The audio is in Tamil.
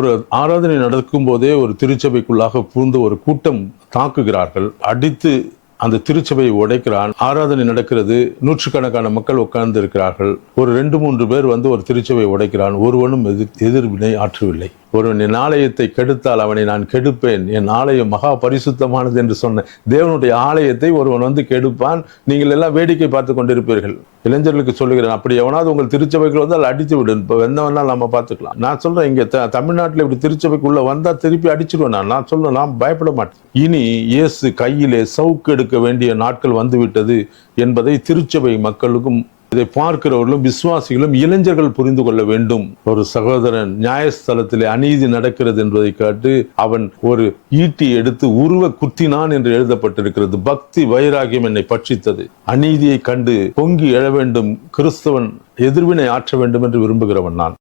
ஒரு ஆராதனை நடக்கும் போதே ஒரு திருச்சபைக்குள்ளாக பூந்து ஒரு கூட்டம் தாக்குகிறார்கள், அடித்து அந்த திருச்சபையை உடைக்கிறான். ஆராதனை நடக்கிறது, நூற்றுக்கணக்கான மக்கள் உட்கார்ந்து இருக்கிறார்கள். ஒரு 2-3 பேர் வந்து ஒரு திருச்சபையை உடைக்கிறான். ஒருவனும் எதிர்வினை ஆற்றவில்லை. ஒருவன் என் ஆலயத்தை கெடுத்தால் அவனை நான் கெடுப்பேன், என் ஆலயம் மகா பரிசுத்தமானது என்று சொன்ன தேவனுடைய ஆலயத்தை ஒருவன் வந்து கெடுப்பான். நீங்கள் எல்லாம் வேடிக்கை பார்த்து கொண்டிருப்பீர்கள். இளைஞர்களுக்கு சொல்லுகிறேன், அப்படி எவனாவது உங்கள் திருச்சபைக்குள்ள வந்து அதை அடித்து விடு, இப்போ வெந்தவனால் நம்ம பார்த்துக்கலாம். நான் சொல்றேன், இங்க தமிழ்நாட்டில் இப்படி திருச்சபைக்குள்ள வந்தா திருப்பி அடிச்சிடுவேன். நான் சொல்றேன், நான் பயப்பட மாட்டேன். இனி இயேசு கையிலே சவுக்கு எடுக்க வேண்டிய நாட்கள் வந்துவிட்டது என்பதை திருச்சபை மக்களுக்கும் இதை பார்க்கிறவர்களும் விசுவாசிகளும் இளைஞர்கள் புரிந்து கொள்ள வேண்டும். ஒரு சகோதரன் நியாயஸ்தலத்திலே அநீதி நடக்கிறது என்பதை காட்டு அவன் ஒரு ஈட்டி எடுத்து உருவ குத்தினான் என்று எழுதப்பட்டிருக்கிறது. பக்தி வைராகியம் என்னை பட்சித்தது. அநீதியை கண்டு பொங்கி எழ வேண்டும், கிறிஸ்தவன் எதிர்வினை ஆற்ற வேண்டும் என்று விரும்புகிறவன் நான்.